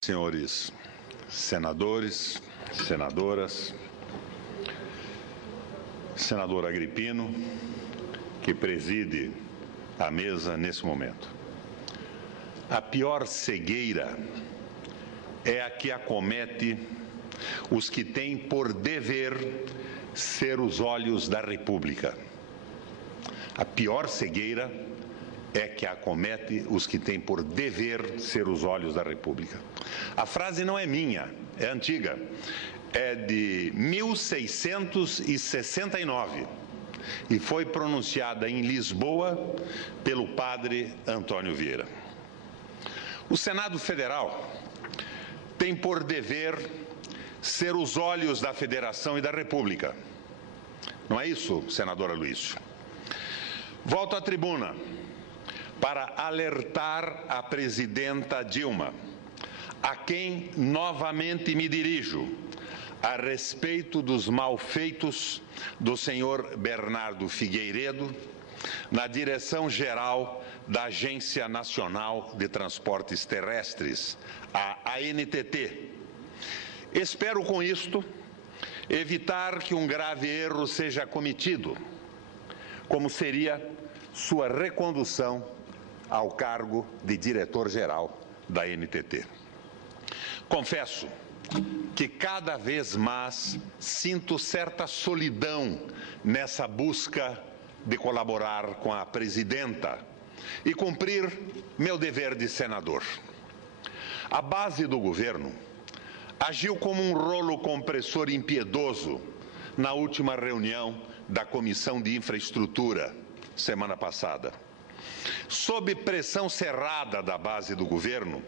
Senhores senadores, senadoras, senador Agripino, que preside a mesa nesse momento. A pior cegueira é a que acomete os que têm por dever ser os olhos da República. A pior cegueira é que acomete os que têm por dever ser os olhos da República. A frase não é minha, é antiga, é de 1669 e foi pronunciada em Lisboa pelo padre Antônio Vieira. O Senado Federal tem por dever ser os olhos da Federação e da República. Não é isso, senador Aloísio? Volto à tribuna para alertar a presidenta Dilma, a quem novamente me dirijo, a respeito dos malfeitos do senhor Bernardo Figueiredo na direção-geral da Agência Nacional de Transportes Terrestres, a ANTT. Espero com isto evitar que um grave erro seja cometido, como seria sua recondução ao cargo de diretor-geral da ANTT. Confesso que cada vez mais sinto certa solidão nessa busca de colaborar com a presidenta e cumprir meu dever de senador. A base do governo agiu como um rolo compressor impiedoso na última reunião da Comissão de Infraestrutura, semana passada. Sob pressão cerrada da base do governo,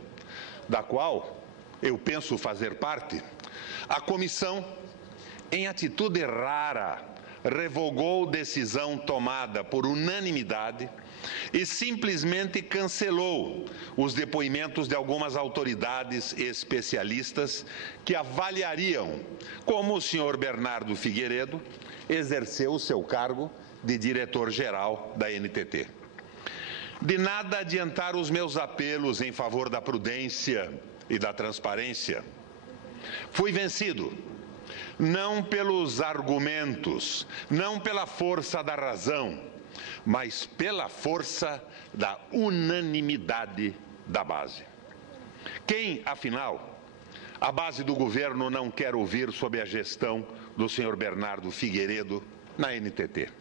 da qual eu penso fazer parte, a comissão, em atitude rara, revogou decisão tomada por unanimidade e simplesmente cancelou os depoimentos de algumas autoridades e especialistas que avaliariam como o senhor Bernardo Figueiredo exerceu o seu cargo de diretor-geral da ANTT. De nada adiantar os meus apelos em favor da prudência e da transparência. Fui vencido, não pelos argumentos, não pela força da razão, mas pela força da unanimidade da base. Quem, afinal, a base do governo não quer ouvir sobre a gestão do senhor Bernardo Figueiredo na ANTT?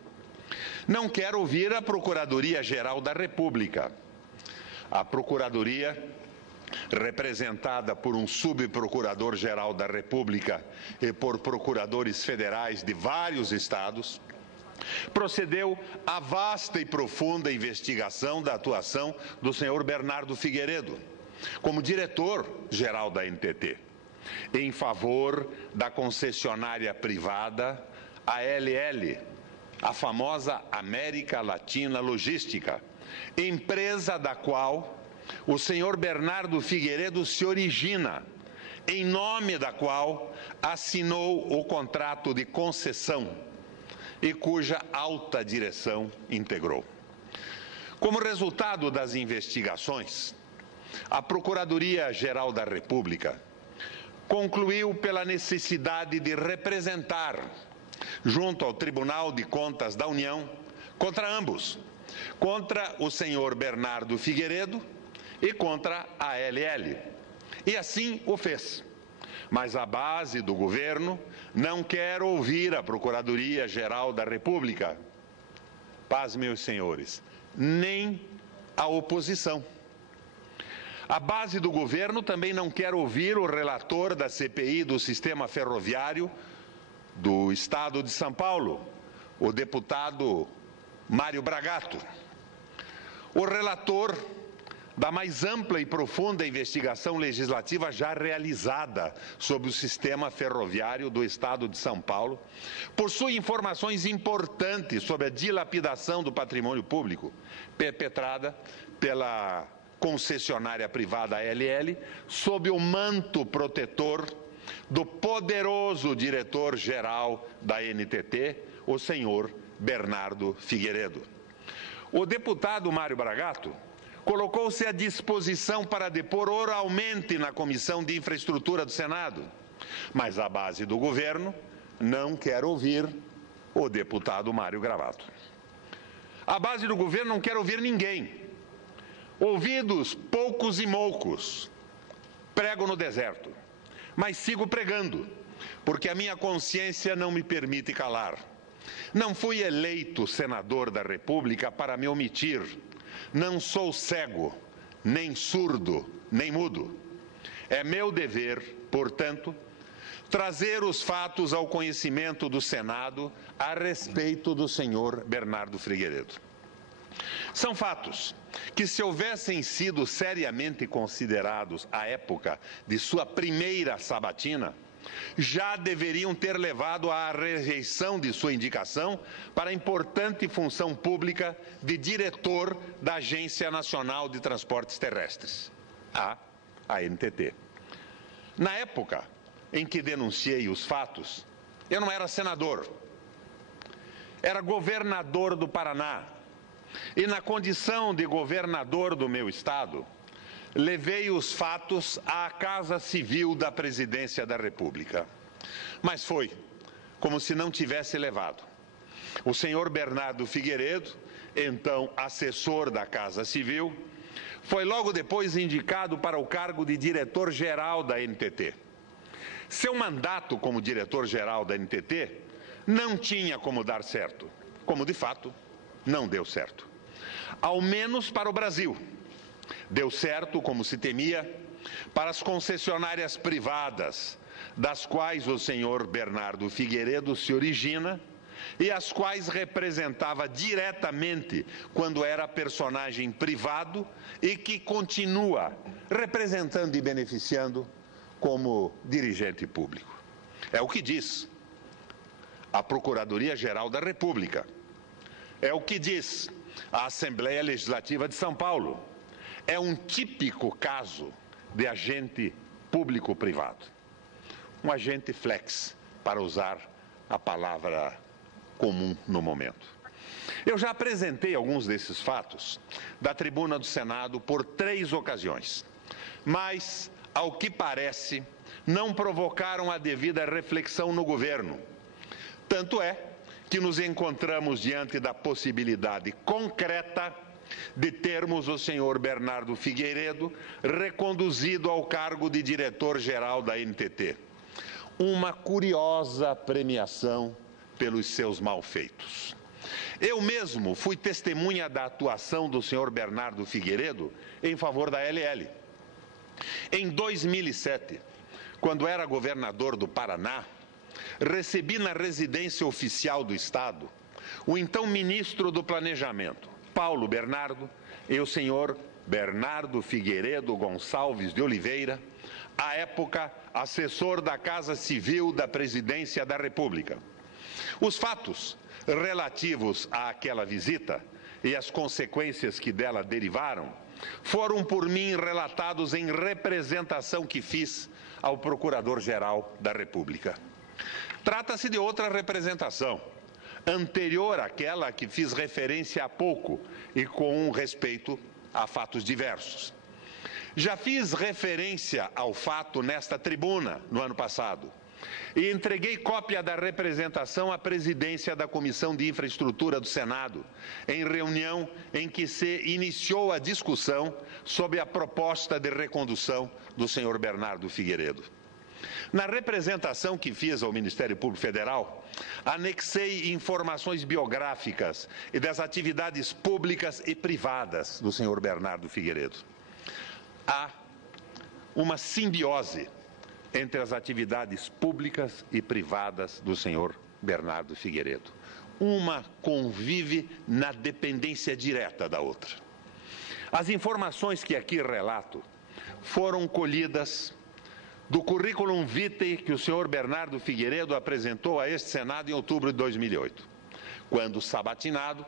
Não quer ouvir a Procuradoria-Geral da República. A Procuradoria, representada por um subprocurador-geral da República e por procuradores federais de vários estados, procedeu à vasta e profunda investigação da atuação do senhor Bernardo Figueiredo, como diretor-geral da ANTT, em favor da concessionária privada ALL, a famosa América Latina Logística, empresa da qual o senhor Bernardo Figueiredo se origina, em nome da qual assinou o contrato de concessão e cuja alta direção integrou. Como resultado das investigações, a Procuradoria-Geral da República concluiu pela necessidade de representar, junto ao Tribunal de Contas da União, contra ambos, contra o senhor Bernardo Figueiredo e contra a ALL. E assim o fez. Mas a base do governo não quer ouvir a Procuradoria-Geral da República. Paz, meus senhores, nem a oposição. A base do governo também não quer ouvir o relator da CPI do sistema ferroviário do Estado de São Paulo, o deputado Mário Bragato. O relator da mais ampla e profunda investigação legislativa já realizada sobre o sistema ferroviário do Estado de São Paulo, possui informações importantes sobre a dilapidação do patrimônio público perpetrada pela concessionária privada ALL sob o manto protetor do poderoso diretor-geral da ANTT, o senhor Bernardo Figueiredo. O deputado Mário Bragato colocou-se à disposição para depor oralmente na Comissão de Infraestrutura do Senado, mas a base do governo não quer ouvir o deputado Mário Gravata. A base do governo não quer ouvir ninguém. Ouvidos poucos e moucos. Prego no deserto, mas sigo pregando, porque a minha consciência não me permite calar. Não fui eleito senador da República para me omitir. Não sou cego, nem surdo, nem mudo. É meu dever, portanto, trazer os fatos ao conhecimento do Senado a respeito do senhor Bernardo Figueiredo. São fatos que, se houvessem sido seriamente considerados à época de sua primeira sabatina, já deveriam ter levado à rejeição de sua indicação para a importante função pública de diretor da Agência Nacional de Transportes Terrestres, a ANTT. Na época em que denunciei os fatos, eu não era senador, era governador do Paraná. E na condição de governador do meu estado, levei os fatos à Casa Civil da Presidência da República. Mas foi como se não tivesse levado. O senhor Bernardo Figueiredo, então assessor da Casa Civil, foi logo depois indicado para o cargo de diretor-geral da NTT. Seu mandato como diretor-geral da NTT não tinha como dar certo, como de fato não deu certo. Ao menos para o Brasil. Deu certo, como se temia, para as concessionárias privadas, das quais o senhor Bernardo Figueiredo se origina e as quais representava diretamente quando era personagem privado e que continua representando e beneficiando como dirigente público. É o que diz a Procuradoria-Geral da República. É o que diz a Assembleia Legislativa de São Paulo. É um típico caso de agente público-privado. Um agente flex, para usar a palavra comum no momento. Eu já apresentei alguns desses fatos da tribuna do Senado por 3 ocasiões, mas, ao que parece, não provocaram a devida reflexão no governo. Tanto é que nos encontramos diante da possibilidade concreta de termos o senhor Bernardo Figueiredo reconduzido ao cargo de diretor-geral da NTT. Uma curiosa premiação pelos seus malfeitos. Eu mesmo fui testemunha da atuação do senhor Bernardo Figueiredo em favor da LL. Em 2007, quando era governador do Paraná, recebi na residência oficial do Estado o então ministro do Planejamento, Paulo Bernardo, e o senhor Bernardo Figueiredo Gonçalves de Oliveira, à época assessor da Casa Civil da Presidência da República. Os fatos relativos àquela visita e as consequências que dela derivaram foram por mim relatados em representação que fiz ao Procurador-Geral da República. Trata-se de outra representação, anterior àquela a que fiz referência há pouco e com respeito a fatos diversos. Já fiz referência ao fato nesta tribuna no ano passado e entreguei cópia da representação à presidência da Comissão de Infraestrutura do Senado, em reunião em que se iniciou a discussão sobre a proposta de recondução do senhor Bernardo Figueiredo. Na representação que fiz ao Ministério Público Federal, anexei informações biográficas e das atividades públicas e privadas do senhor Bernardo Figueiredo. Há uma simbiose entre as atividades públicas e privadas do senhor Bernardo Figueiredo. Uma convive na dependência direta da outra. As informações que aqui relato foram colhidas do currículum vitae que o senhor Bernardo Figueiredo apresentou a este Senado em outubro de 2008, quando sabatinado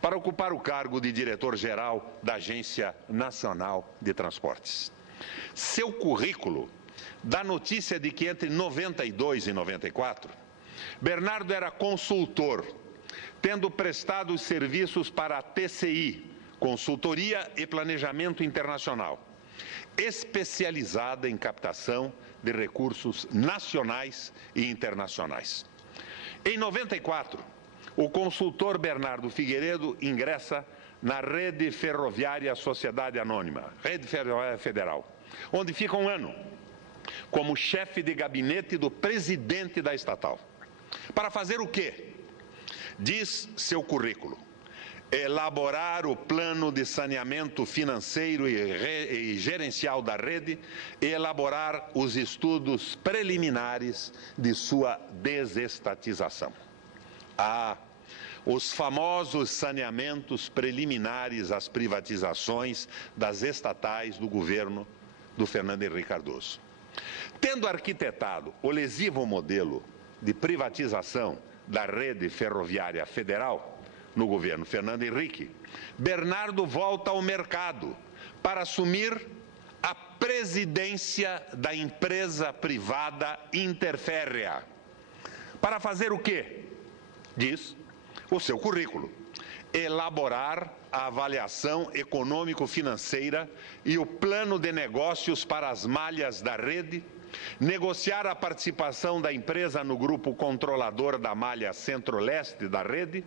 para ocupar o cargo de diretor-geral da Agência Nacional de Transportes. Seu currículo dá notícia de que entre 92 e 94, Bernardo era consultor, tendo prestado os serviços para a TCI, consultoria e planejamento internacional, especializada em captação de recursos nacionais e internacionais. Em 94, o consultor Bernardo Figueiredo ingressa na Rede Ferroviária Sociedade Anônima, Rede Ferroviária Federal, onde fica um ano como chefe de gabinete do presidente da estatal. Para fazer o quê? Diz seu currículo: elaborar o plano de saneamento financeiro e gerencial da rede e elaborar os estudos preliminares de sua desestatização. Os famosos saneamentos preliminares às privatizações das estatais do governo do Fernando Henrique Cardoso. Tendo arquitetado o lesivo modelo de privatização da Rede Ferroviária Federal no governo Fernando Henrique, Bernardo volta ao mercado para assumir a presidência da empresa privada Interférrea. Para fazer o quê? Diz o seu currículo: elaborar a avaliação econômico-financeira e o plano de negócios para as malhas da rede, negociar a participação da empresa no grupo controlador da malha centro-leste da rede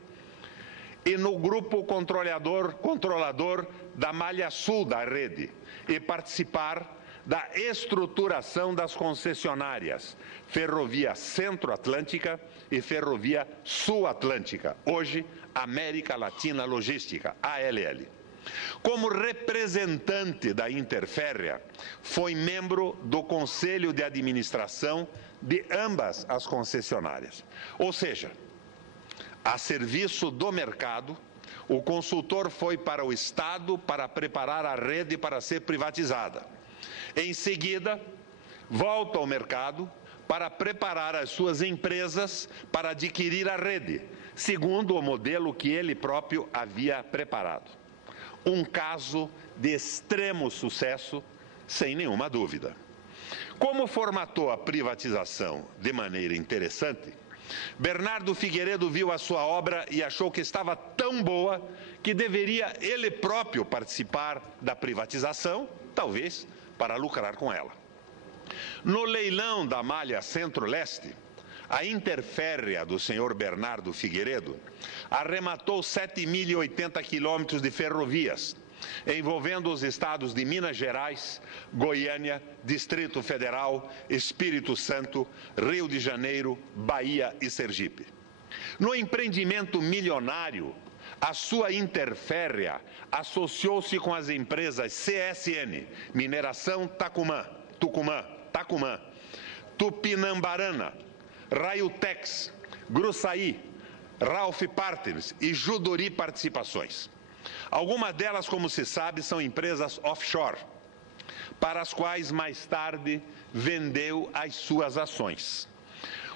e no grupo controlador da malha sul da rede e participar da estruturação das concessionárias Ferrovia Centro-Atlântica e Ferrovia Sul-Atlântica, hoje América Latina Logística, ALL. Como representante da Interférrea, foi membro do Conselho de Administração de ambas as concessionárias. Ou seja, a serviço do mercado, o consultor foi para o Estado para preparar a rede para ser privatizada. Em seguida, volta ao mercado para preparar as suas empresas para adquirir a rede, segundo o modelo que ele próprio havia preparado. Um caso de extremo sucesso, sem nenhuma dúvida. Como formatou a privatização de maneira interessante, Bernardo Figueiredo viu a sua obra e achou que estava tão boa que deveria ele próprio participar da privatização, talvez para lucrar com ela. No leilão da malha Centro-Leste, a Interférrea do senhor Bernardo Figueiredo arrematou 7.080 quilômetros de ferrovias, envolvendo os estados de Minas Gerais, Goiânia, Distrito Federal, Espírito Santo, Rio de Janeiro, Bahia e Sergipe. No empreendimento milionário, a sua Interférrea associou-se com as empresas CSN, Mineração Tucumã, Tupinambarana, Raiutex, Gruçaí, Ralph Partners e Judori Participações. Algumas delas, como se sabe, são empresas offshore, para as quais mais tarde vendeu as suas ações.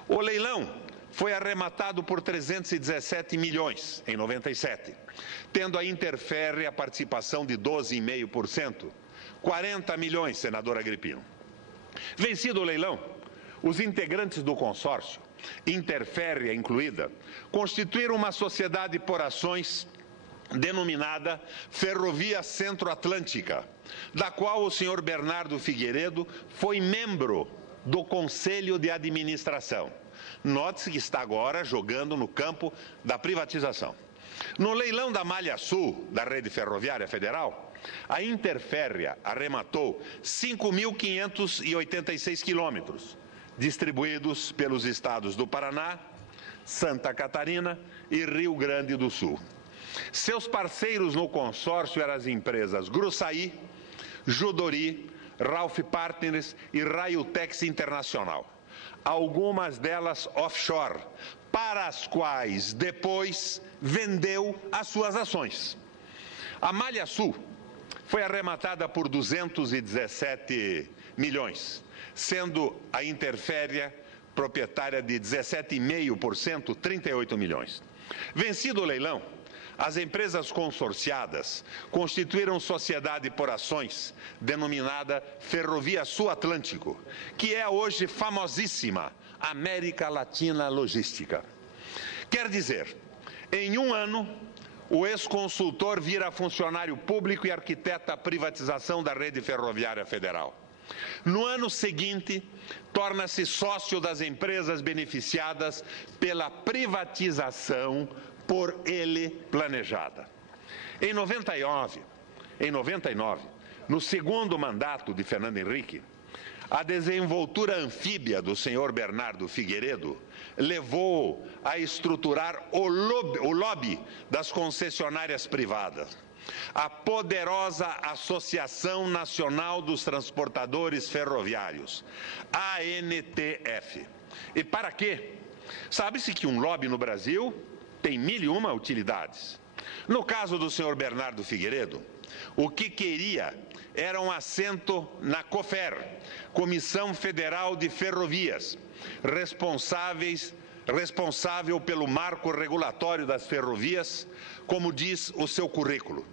O leilão foi arrematado por 317 milhões em 97, tendo a Interférrea a participação de 12,5%, 40 milhões, senador Agripino. Vencido o leilão, os integrantes do consórcio, Interférrea incluída, constituíram uma sociedade por ações denominada Ferrovia Centro-Atlântica, da qual o senhor Bernardo Figueiredo foi membro do Conselho de Administração. Note-se que está agora jogando no campo da privatização. No leilão da Malha Sul, da Rede Ferroviária Federal, a Interférrea arrematou 5.586 quilômetros, distribuídos pelos estados do Paraná, Santa Catarina e Rio Grande do Sul. Seus parceiros no consórcio eram as empresas Gruçaí, Judori, Ralph Partners e Raiutex Internacional, algumas delas offshore, para as quais depois vendeu as suas ações. A Malha Sul foi arrematada por 217 milhões, sendo a Interférrea proprietária de 17,5%, 38 milhões. Vencido o leilão, as empresas consorciadas constituíram sociedade por ações denominada Ferrovia Sul-Atlântico, que é hoje famosíssima América Latina Logística. Quer dizer, em um ano, o ex-consultor vira funcionário público e arquiteta a privatização da rede ferroviária federal. No ano seguinte, torna-se sócio das empresas beneficiadas pela privatização por ele planejada. Em 99, no segundo mandato de Fernando Henrique, a desenvoltura anfíbia do senhor Bernardo Figueiredo levou a estruturar o lobby das concessionárias privadas, a poderosa Associação Nacional dos Transportadores Ferroviários, ANTF. E para quê? Sabe-se que um lobby no Brasil tem 1001 utilidades. No caso do senhor Bernardo Figueiredo, o que queria era um assento na COFER, Comissão Federal de Ferrovias, responsável pelo marco regulatório das ferrovias, como diz o seu currículo.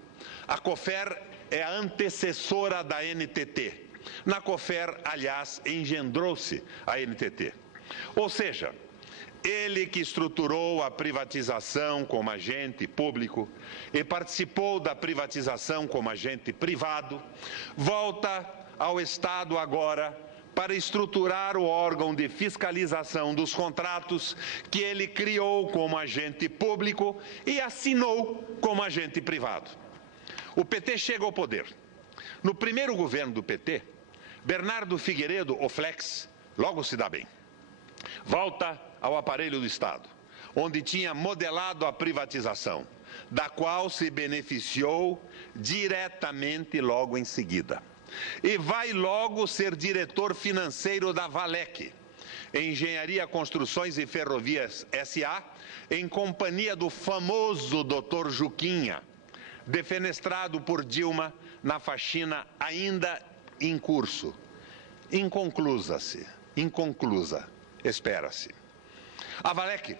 A COFER é a antecessora da NTT. Na COFER, aliás, engendrou-se a NTT. Ou seja, ele que estruturou a privatização como agente público e participou da privatização como agente privado, volta ao Estado agora para estruturar o órgão de fiscalização dos contratos que ele criou como agente público e assinou como agente privado. O PT chega ao poder. No primeiro governo do PT, Bernardo Figueiredo, o Flex, logo se dá bem. Volta ao aparelho do Estado, onde tinha modelado a privatização, da qual se beneficiou diretamente logo em seguida. E vai logo ser diretor financeiro da Valec, Engenharia, Construções e Ferrovias S.A., em companhia do famoso Dr. Juquinha, defenestrado por Dilma na faxina ainda em curso. Inconclusa, espera-se. A Valec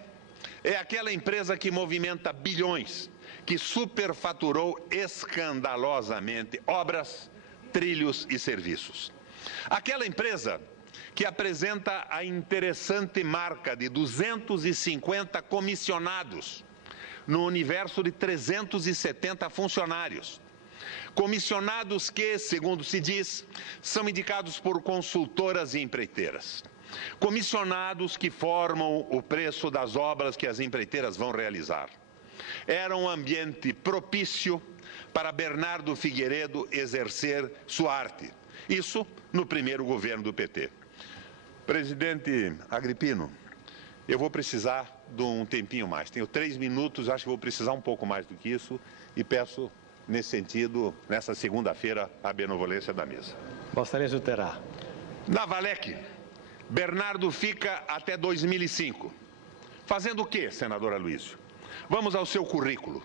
é aquela empresa que movimenta bilhões, que superfaturou escandalosamente obras, trilhos e serviços. Aquela empresa que apresenta a interessante marca de 250 comissionados no universo de 370 funcionários. Comissionados que, segundo se diz, são indicados por consultoras e empreiteiras. Comissionados que formam o preço das obras que as empreiteiras vão realizar. Era um ambiente propício para Bernardo Figueiredo exercer sua arte. Isso no primeiro governo do PT. Presidente Agripino, eu vou precisar de um tempinho mais. Tenho 3 minutos, acho que vou precisar um pouco mais do que isso e peço, nesse sentido, nessa segunda-feira, a benevolência da mesa. Vossa Excelência terá. Na Valec, Bernardo fica até 2005. Fazendo o quê, senador Aloysio? Vamos ao seu currículo.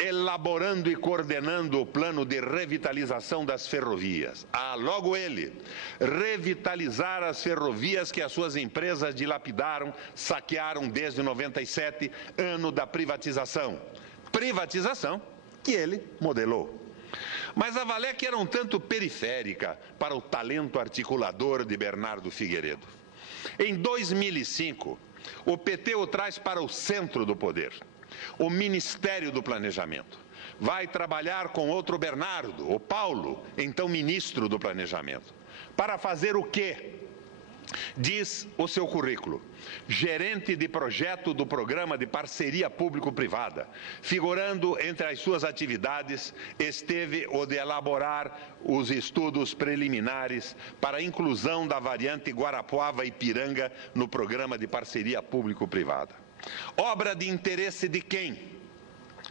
Elaborando e coordenando o plano de revitalização das ferrovias. Logo ele, revitalizar as ferrovias que as suas empresas dilapidaram, saquearam desde 97, ano da privatização. Privatização que ele modelou. Mas a Valec era um tanto periférica para o talento articulador de Bernardo Figueiredo. Em 2005, o PT o traz para o centro do poder. O Ministério do Planejamento. Vai trabalhar com outro Bernardo, o Paulo, então ministro do Planejamento. Para fazer o quê? Diz o seu currículo. Gerente de projeto do programa de parceria público-privada. Figurando entre as suas atividades, esteve o de elaborar os estudos preliminares para a inclusão da variante Guarapuava-Ipiranga no programa de parceria público-privada. Obra de interesse de quem?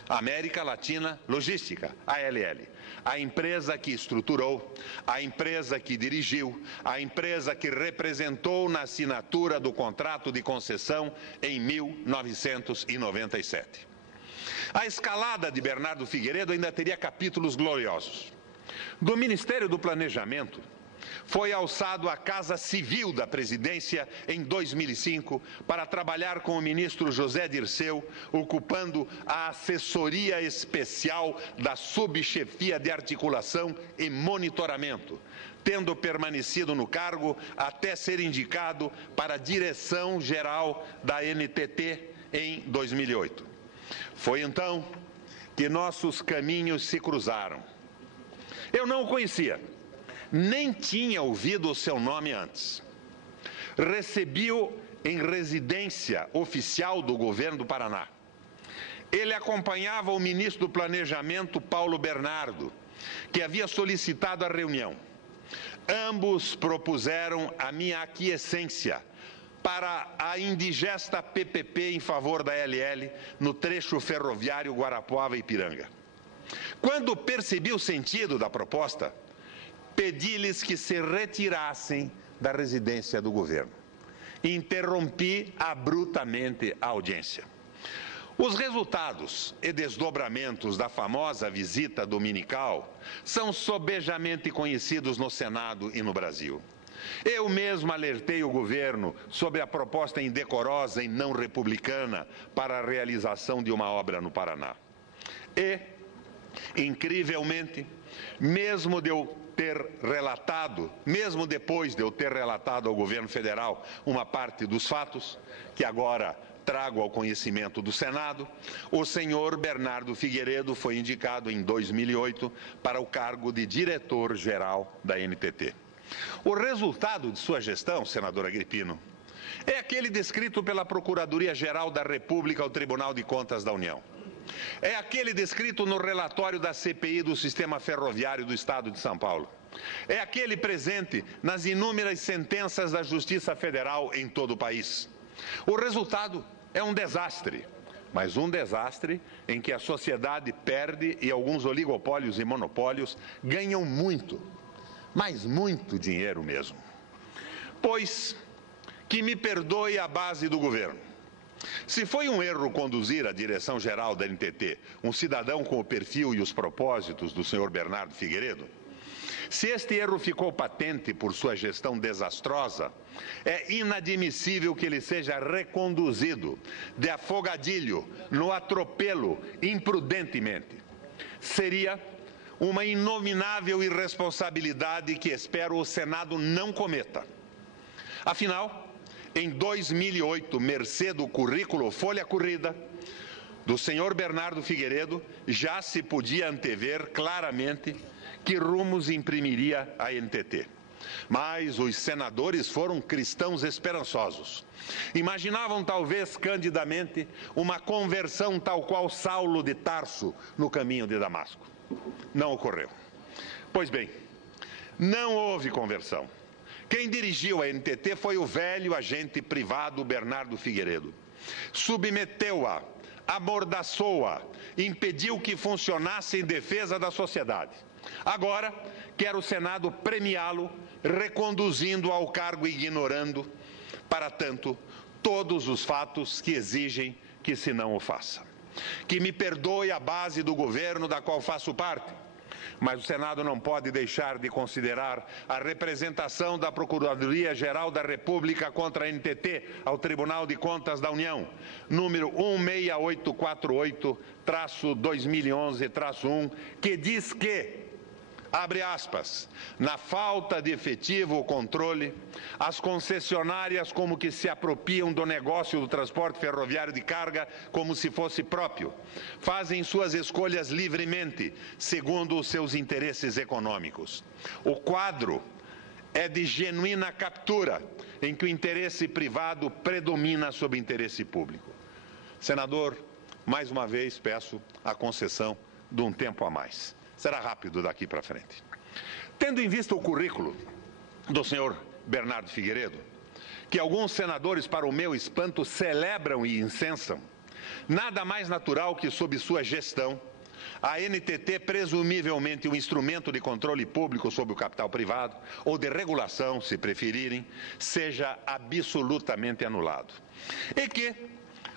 América Latina Logística, ALL. A empresa que estruturou, a empresa que dirigiu, a empresa que representou na assinatura do contrato de concessão em 1997. A escalada de Bernardo Figueiredo ainda teria capítulos gloriosos. Do Ministério do Planejamento, foi alçado à Casa Civil da Presidência em 2005 para trabalhar com o ministro José Dirceu, ocupando a assessoria especial da subchefia de articulação e monitoramento, tendo permanecido no cargo até ser indicado para a direção-geral da NTT em 2008. Foi então que nossos caminhos se cruzaram. Eu não o conhecia, nem tinha ouvido o seu nome antes. Recebi-o em residência oficial do governo do Paraná. Ele acompanhava o ministro do Planejamento, Paulo Bernardo, que havia solicitado a reunião. Ambos propuseram a minha aquiescência para a indigesta PPP em favor da LL no trecho ferroviário Guarapuava-Ipiranga. Quando percebi o sentido da proposta, pedi-lhes que se retirassem da residência do governo. Interrompi abruptamente a audiência. Os resultados e desdobramentos da famosa visita dominical são sobejamente conhecidos no Senado e no Brasil. Eu mesmo alertei o governo sobre a proposta indecorosa e não republicana para a realização de uma obra no Paraná. E, incrivelmente, mesmo depois de eu ter relatado ao governo federal uma parte dos fatos, que agora trago ao conhecimento do Senado, o senhor Bernardo Figueiredo foi indicado em 2008 para o cargo de diretor-geral da NTT. O resultado de sua gestão, senador Agrippino, é aquele descrito pela Procuradoria-Geral da República ao Tribunal de Contas da União. É aquele descrito no relatório da CPI do Sistema Ferroviário do Estado de São Paulo. É aquele presente nas inúmeras sentenças da Justiça Federal em todo o país. O resultado é um desastre, mas um desastre em que a sociedade perde e alguns oligopólios e monopólios ganham muito, mas muito dinheiro mesmo. Pois que me perdoe a base do governo. Se foi um erro conduzir a direção-geral da NTT um cidadão com o perfil e os propósitos do senhor Bernardo Figueiredo, se este erro ficou patente por sua gestão desastrosa, é inadmissível que ele seja reconduzido de afogadilho, no atropelo, imprudentemente. Seria uma inominável irresponsabilidade que espero o Senado não cometa. Afinal, em 2008, mercê do currículo Folha Corrida do senhor Bernardo Figueiredo, já se podia antever claramente que rumos imprimiria a NTT. Mas os senadores foram cristãos esperançosos. Imaginavam talvez candidamente uma conversão tal qual Saulo de Tarso no caminho de Damasco. Não ocorreu. Pois bem, não houve conversão. Quem dirigiu a NTT foi o velho agente privado Bernardo Figueiredo. Submeteu-a, amordaçou-a, impediu que funcionasse em defesa da sociedade. Agora, quer o Senado premiá-lo, reconduzindo ao cargo e ignorando, para tanto, todos os fatos que exigem que se não o faça. Que me perdoe a base do governo da qual faço parte, mas o Senado não pode deixar de considerar a representação da Procuradoria-Geral da República contra a NTT ao Tribunal de Contas da União, número 16848-2011-1, que diz que, abre aspas, na falta de efetivo controle, as concessionárias como que se apropriam do negócio do transporte ferroviário de carga como se fosse próprio, fazem suas escolhas livremente, segundo os seus interesses econômicos. O quadro é de genuína captura, em que o interesse privado predomina sobre o interesse público. Senador, mais uma vez peço a concessão de um tempo a mais. Será rápido daqui para frente. Tendo em vista o currículo do senhor Bernardo Figueiredo, que alguns senadores, para o meu espanto, celebram e incensam, nada mais natural que, sob sua gestão, a NTT, presumivelmente um instrumento de controle público sobre o capital privado, ou de regulação, se preferirem, seja absolutamente anulado. E que,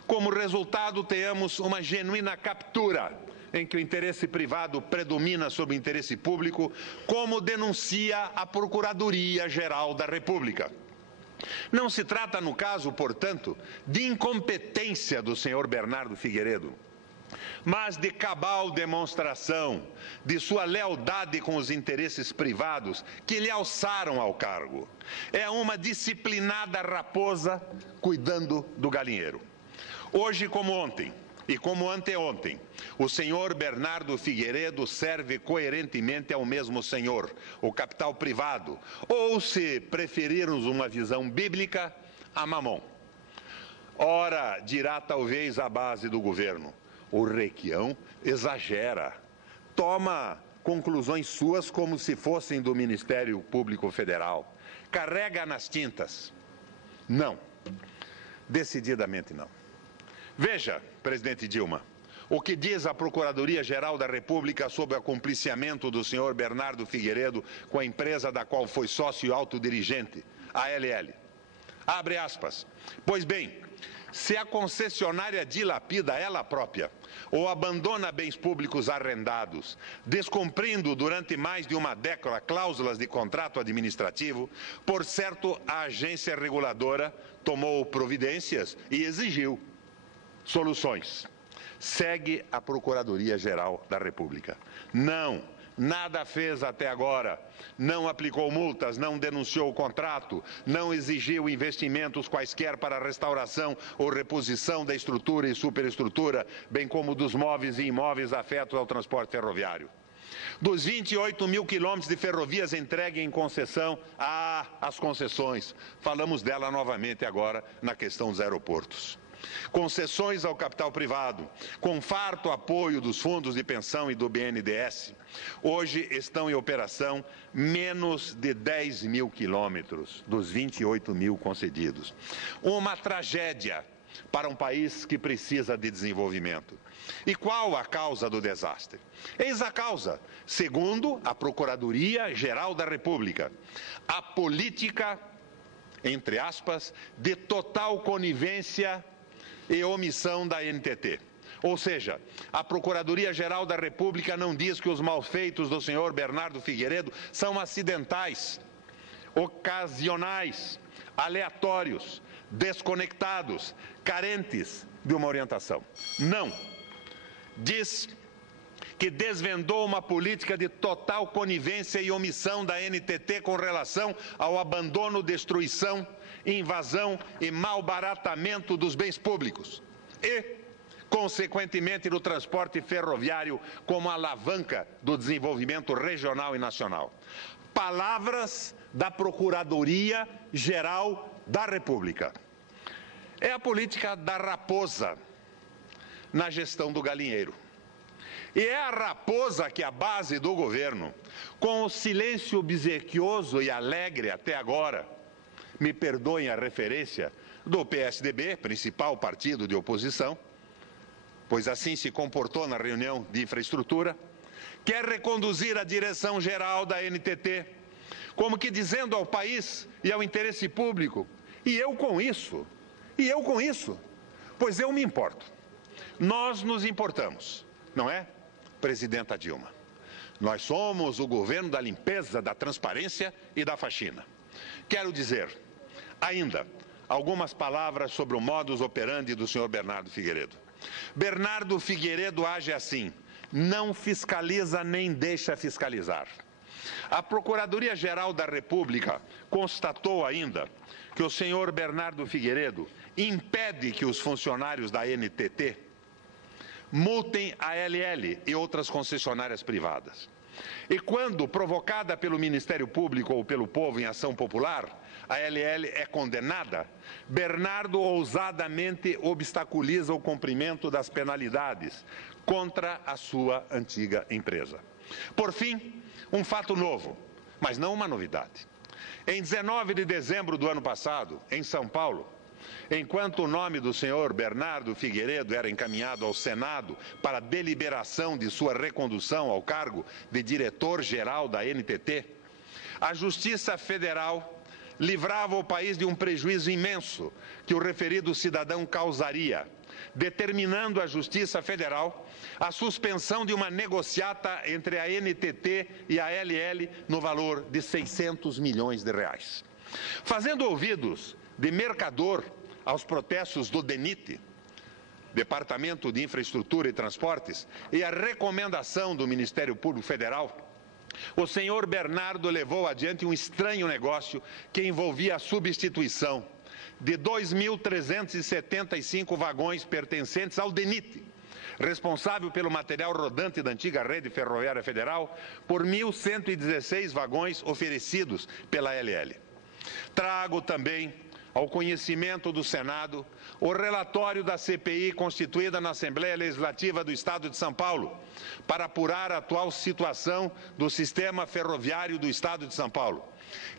como resultado, tenhamos uma genuína captura em que o interesse privado predomina sobre o interesse público, como denuncia a Procuradoria-Geral da República. Não se trata, no caso, portanto, de incompetência do senhor Bernardo Figueiredo, mas de cabal demonstração de sua lealdade com os interesses privados que lhe alçaram ao cargo. É uma disciplinada raposa cuidando do galinheiro. Hoje, como ontem, e como anteontem, o senhor Bernardo Figueiredo serve coerentemente ao mesmo senhor, o capital privado, ou, se preferirmos uma visão bíblica, a Mamon. Ora, dirá talvez a base do governo, o Requião exagera, toma conclusões suas como se fossem do Ministério Público Federal, carrega nas tintas. Não, decididamente não. Veja, presidente Dilma, o que diz a Procuradoria-Geral da República sobre o acompliciamento do senhor Bernardo Figueiredo com a empresa da qual foi sócio e autodirigente, a ALL. Abre aspas. Pois bem, se a concessionária dilapida ela própria ou abandona bens públicos arrendados, descumprindo durante mais de uma década cláusulas de contrato administrativo, por certo, a agência reguladora tomou providências e exigiu soluções. Segue a Procuradoria-Geral da República. Não, nada fez até agora. Não aplicou multas, não denunciou o contrato, não exigiu investimentos quaisquer para a restauração ou reposição da estrutura e superestrutura, bem como dos móveis e imóveis afetos ao transporte ferroviário. Dos 28 mil quilômetros de ferrovias entregue em concessão, as concessões. Falamos dela novamente agora na questão dos aeroportos. Concessões ao capital privado, com farto apoio dos fundos de pensão e do BNDES, hoje estão em operação menos de 10 mil quilômetros dos 28 mil concedidos. Uma tragédia para um país que precisa de desenvolvimento. E qual a causa do desastre? Eis a causa, segundo a Procuradoria-Geral da República, a política, entre aspas, de total conivência e omissão da NTT. Ou seja, a Procuradoria-Geral da República não diz que os malfeitos do senhor Bernardo Figueiredo são acidentais, ocasionais, aleatórios, desconectados, carentes de uma orientação. Não. Diz que desvendou uma política de total conivência e omissão da NTT com relação ao abandono, destruição, invasão e malbaratamento dos bens públicos e, consequentemente, do transporte ferroviário como alavanca do desenvolvimento regional e nacional. Palavras da Procuradoria-Geral da República. É a política da raposa na gestão do galinheiro. E é a raposa que a base do governo, com o silêncio obsequioso e alegre até agora, me perdoem a referência, do PSDB, principal partido de oposição, pois assim se comportou na reunião de infraestrutura, quer reconduzir a direção geral da NTT, como que dizendo ao país e ao interesse público, e eu com isso, pois eu me importo. Nós nos importamos, não é, presidenta Dilma? Nós somos o governo da limpeza, da transparência e da faxina. Quero dizer, ainda, algumas palavras sobre o modus operandi do senhor Bernardo Figueiredo. Bernardo Figueiredo age assim, não fiscaliza nem deixa fiscalizar. A Procuradoria-Geral da República constatou ainda que o senhor Bernardo Figueiredo impede que os funcionários da NTT multem a ALL e outras concessionárias privadas. E quando provocada pelo Ministério Público ou pelo povo em ação popular, a ALL é condenada, Bernardo ousadamente obstaculiza o cumprimento das penalidades contra a sua antiga empresa. Por fim, um fato novo, mas não uma novidade. Em 19 de dezembro do ano passado, em São Paulo, enquanto o nome do senhor Bernardo Figueiredo era encaminhado ao Senado para deliberação de sua recondução ao cargo de diretor-geral da NTT, a Justiça Federal livrava o país de um prejuízo imenso que o referido cidadão causaria, determinando a Justiça Federal a suspensão de uma negociata entre a NTT e a ALL no valor de 600 milhões de reais. Fazendo ouvidos de mercador aos protestos do DENIT, Departamento de Infraestrutura e Transportes, e a recomendação do Ministério Público Federal, o senhor Bernardo levou adiante um estranho negócio que envolvia a substituição de 2.375 vagões pertencentes ao DENIT responsável pelo material rodante da antiga rede ferroviária federal, por 1.116 vagões oferecidos pela LL. Trago também ao conhecimento do Senado o relatório da CPI constituída na Assembleia Legislativa do Estado de São Paulo para apurar a atual situação do sistema ferroviário do Estado de São Paulo,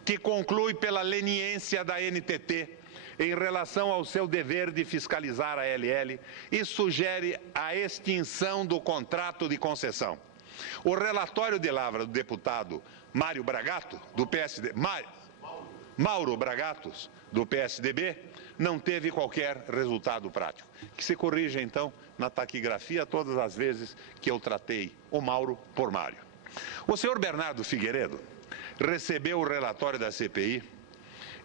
que conclui pela leniência da NTT em relação ao seu dever de fiscalizar a LL e sugere a extinção do contrato de concessão. O relatório de lavra do deputado Mário Bragato, do PSD, Mauro Bragatos, do PSDB, não teve qualquer resultado prático. Que se corrija, então, na taquigrafia todas as vezes que eu tratei o Mauro por Mário. O senhor Bernardo Figueiredo recebeu o relatório da CPI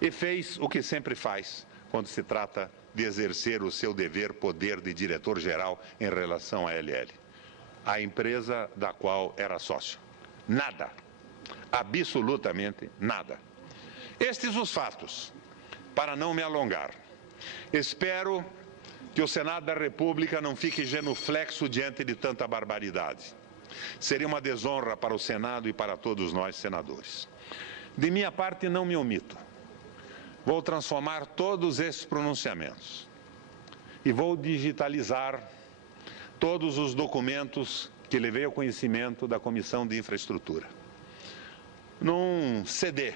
e fez o que sempre faz quando se trata de exercer o seu poder de diretor-geral em relação à LL, a empresa da qual era sócio. Nada, absolutamente nada. Estes os fatos. Para não me alongar, espero que o Senado da República não fique genuflexo diante de tanta barbaridade. Seria uma desonra para o Senado e para todos nós, senadores. De minha parte, não me omito. Vou transformar todos esses pronunciamentos e vou digitalizar todos os documentos que levei ao conhecimento da Comissão de Infraestrutura num CD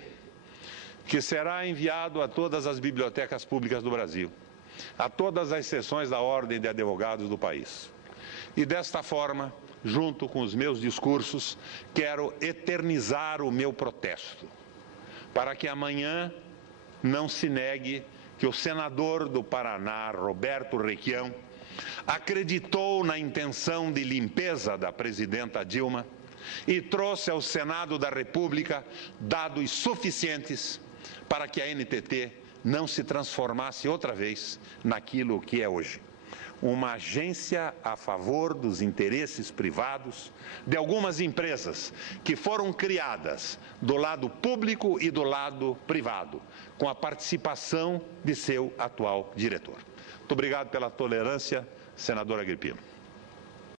que será enviado a todas as bibliotecas públicas do Brasil, a todas as seções da Ordem de Advogados do país. E desta forma, junto com os meus discursos, quero eternizar o meu protesto, para que amanhã não se negue que o senador do Paraná, Roberto Requião, acreditou na intenção de limpeza da presidenta Dilma e trouxe ao Senado da República dados suficientes para que a NTT não se transformasse outra vez naquilo que é hoje. Uma agência a favor dos interesses privados de algumas empresas que foram criadas do lado público e do lado privado, com a participação de seu atual diretor. Muito obrigado pela tolerância, senador Agripino.